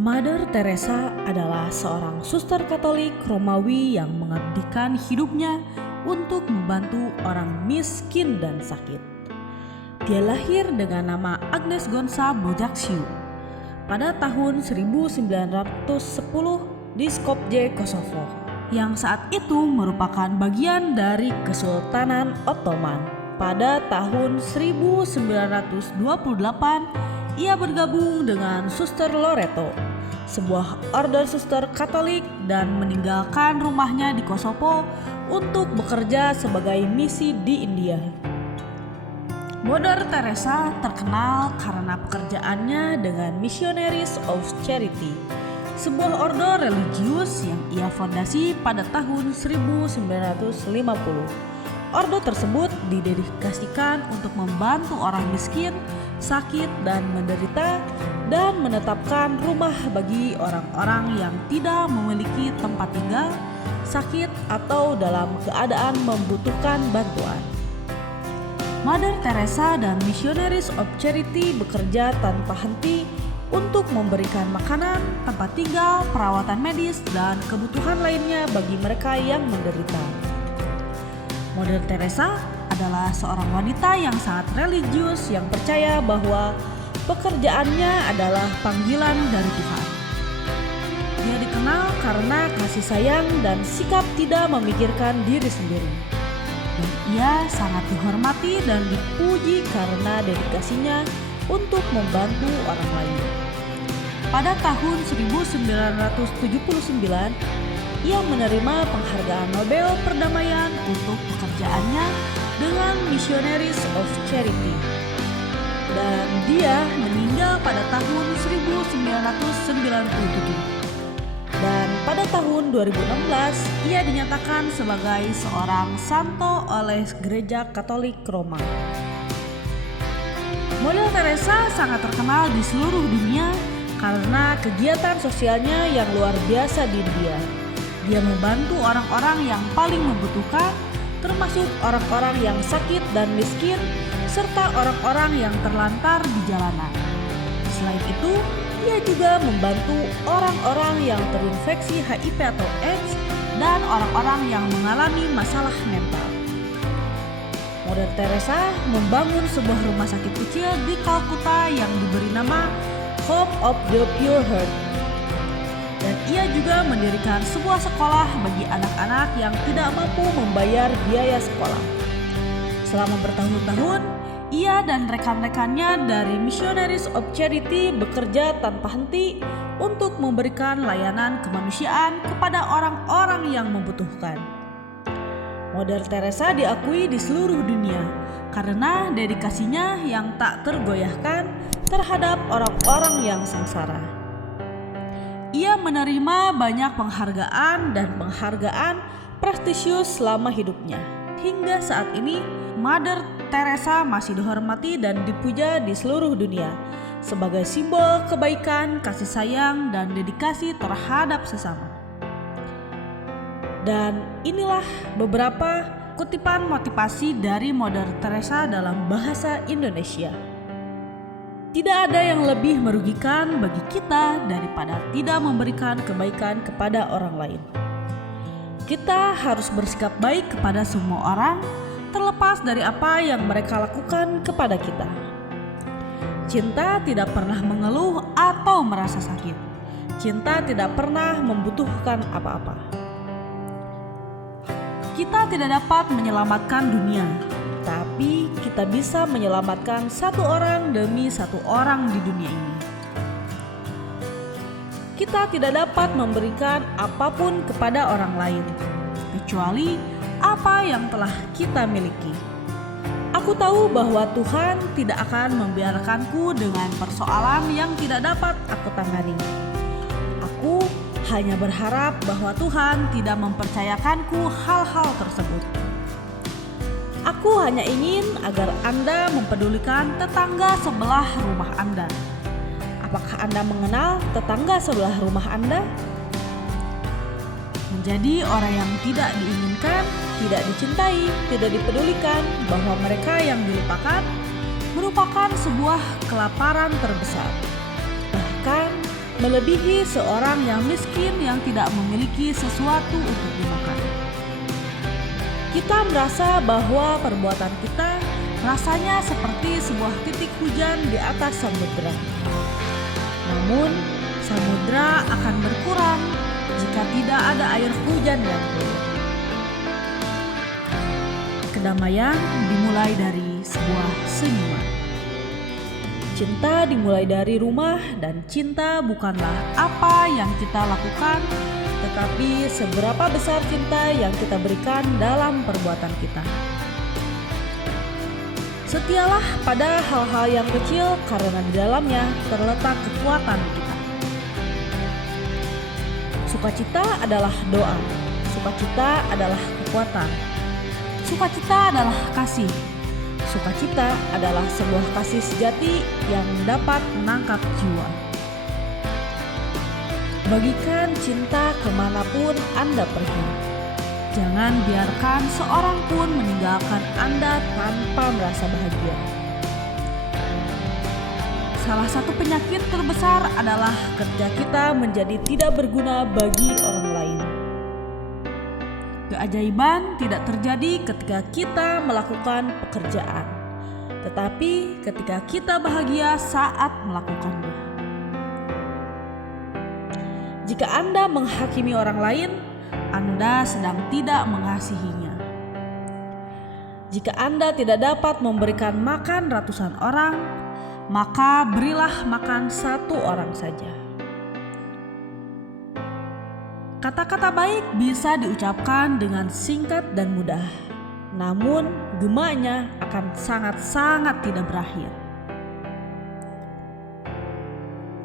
Mother Teresa adalah seorang suster Katolik Romawi yang mengabdikan hidupnya untuk membantu orang miskin dan sakit. Dia lahir dengan nama Agnes Gonza Bojaciu pada tahun 1910 di Skopje, Kosovo, yang saat itu merupakan bagian dari Kesultanan Ottoman. Pada tahun 1928, ia bergabung dengan Suster Loreto, sebuah order suster Katolik, dan meninggalkan rumahnya di Kosovo untuk bekerja sebagai misi di India. Mother Teresa terkenal karena pekerjaannya dengan Missionaries of Charity, sebuah ordo religius yang ia fondasi pada tahun 1950. Ordo tersebut didedikasikan untuk membantu orang miskin, sakit, dan menderita, dan menetapkan rumah bagi orang-orang yang tidak memiliki tempat tinggal, sakit, atau dalam keadaan membutuhkan bantuan. Mother Teresa dan Missionaries of Charity bekerja tanpa henti untuk memberikan makanan, tempat tinggal, perawatan medis, dan kebutuhan lainnya bagi mereka yang menderita. Mother Teresa adalah seorang wanita yang sangat religius yang percaya bahwa pekerjaannya adalah panggilan dari Tuhan. Dia dikenal karena kasih sayang dan sikap tidak memikirkan diri sendiri. Dan ia sangat dihormati dan dipuji karena dedikasinya untuk membantu orang lain. Pada tahun 1979, ia menerima penghargaan Nobel Perdamaian untuk pekerjaannya dengan Missionaries of Charity. Dan dia meninggal pada tahun 1997. Dan pada tahun 2016, ia dinyatakan sebagai seorang santo oleh Gereja Katolik Roma. Mother Teresa sangat terkenal di seluruh dunia karena kegiatan sosialnya yang luar biasa di India. Dia membantu orang-orang yang paling membutuhkan, termasuk orang-orang yang sakit dan miskin, serta orang-orang yang terlantar di jalanan. Selain itu, ia juga membantu orang-orang yang terinfeksi HIV atau AIDS dan orang-orang yang mengalami masalah mental. Mother Teresa membangun sebuah rumah sakit kecil di Kalkuta yang diberi nama Home of the Pure Heart. Dan ia juga mendirikan sebuah sekolah bagi anak-anak yang tidak mampu membayar biaya sekolah. Selama bertahun-tahun, ia dan rekan-rekannya dari Missionaries of Charity bekerja tanpa henti untuk memberikan layanan kemanusiaan kepada orang-orang yang membutuhkan. Mother Teresa diakui di seluruh dunia karena dedikasinya yang tak tergoyahkan terhadap orang-orang yang sengsara. Ia menerima banyak penghargaan dan penghargaan prestisius selama hidupnya. Hingga saat ini, Mother Teresa masih dihormati dan dipuja di seluruh dunia sebagai simbol kebaikan, kasih sayang, dan dedikasi terhadap sesama. Dan inilah beberapa kutipan motivasi dari Mother Teresa dalam bahasa Indonesia. Tidak ada yang lebih merugikan bagi kita daripada tidak memberikan kebaikan kepada orang lain. Kita harus bersikap baik kepada semua orang, terlepas dari apa yang mereka lakukan kepada kita. Cinta tidak pernah mengeluh atau merasa sakit. Cinta tidak pernah membutuhkan apa-apa. Kita tidak dapat menyelamatkan dunia, tapi kita bisa menyelamatkan satu orang demi satu orang di dunia ini. Kita tidak dapat memberikan apapun kepada orang lain, kecuali apa yang telah kita miliki. Aku tahu bahwa Tuhan tidak akan membiarkanku dengan persoalan yang tidak dapat aku tangani. Aku hanya berharap bahwa Tuhan tidak mempercayakanku hal-hal tersebut. Aku hanya ingin agar Anda mempedulikan tetangga sebelah rumah Anda. Apakah Anda mengenal tetangga sebelah rumah Anda? Menjadi orang yang tidak diinginkan, tidak dicintai, tidak dipedulikan, bahwa mereka yang dilupakan merupakan sebuah kelaparan terbesar. Bahkan melebihi seorang yang miskin yang tidak memiliki sesuatu untuk dimakan. Kita merasa bahwa perbuatan kita rasanya seperti sebuah titik hujan di atas samudera. Namun, samudera akan berkurang jika tidak ada air hujan yang turun. Kedamaian dimulai dari sebuah senyuman. Cinta dimulai dari rumah, dan cinta bukanlah apa yang kita lakukan, tetapi seberapa besar cinta yang kita berikan dalam perbuatan kita. Setialah pada hal-hal yang kecil, karena di dalamnya terletak kekuatan kita. Sukacita adalah doa, sukacita adalah kekuatan, sukacita adalah kasih. Sukacita adalah sebuah kasih sejati yang dapat menangkap jiwa. Bagikan cinta kemanapun Anda pergi. Jangan biarkan seorang pun meninggalkan Anda tanpa merasa bahagia. Salah satu penyakit terbesar adalah ketika kita menjadi tidak berguna bagi orang lain. Keajaiban tidak terjadi ketika kita melakukan pekerjaan, tetapi ketika kita bahagia saat melakukannya. Jika Anda menghakimi orang lain, Anda sedang tidak mengasihinya. Jika Anda tidak dapat memberikan makan ratusan orang, maka berilah makan satu orang saja. Kata-kata baik bisa diucapkan dengan singkat dan mudah, namun gemanya akan sangat-sangat tidak berakhir.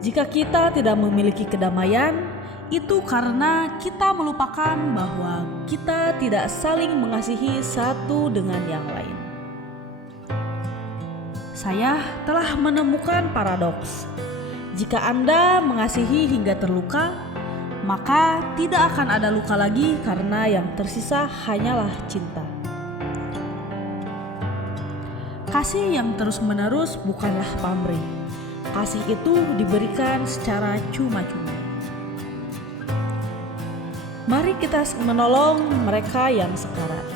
Jika kita tidak memiliki kedamaian, itu karena kita melupakan bahwa kita tidak saling mengasihi satu dengan yang lain. Saya telah menemukan paradoks. Jika Anda mengasihi hingga terluka, maka tidak akan ada luka lagi karena yang tersisa hanyalah cinta. Kasih yang terus-menerus bukanlah pamrih. Kasih itu diberikan secara cuma-cuma. Mari kita menolong mereka yang sekarat,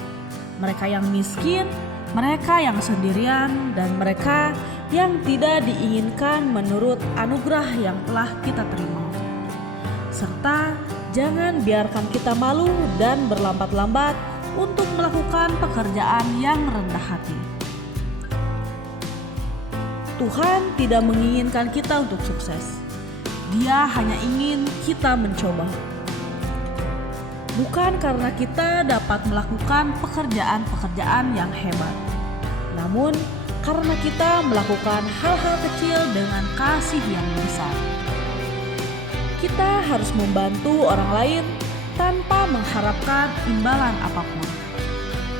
mereka yang miskin, mereka yang sendirian, dan mereka yang tidak diinginkan menurut anugerah yang telah kita terima. Serta jangan biarkan kita malu dan berlambat-lambat untuk melakukan pekerjaan yang rendah hati. Tuhan tidak menginginkan kita untuk sukses. Dia hanya ingin kita mencoba. Bukan karena kita dapat melakukan pekerjaan-pekerjaan yang hebat, namun karena kita melakukan hal-hal kecil dengan kasih yang besar. Kita harus membantu orang lain tanpa mengharapkan imbalan apapun.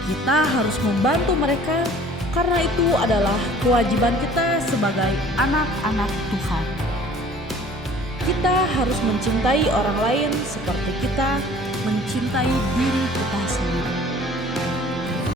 Kita harus membantu mereka karena itu adalah kewajiban kita sebagai anak-anak Tuhan. Kita harus mencintai orang lain seperti kita mencintai diri kita sendiri.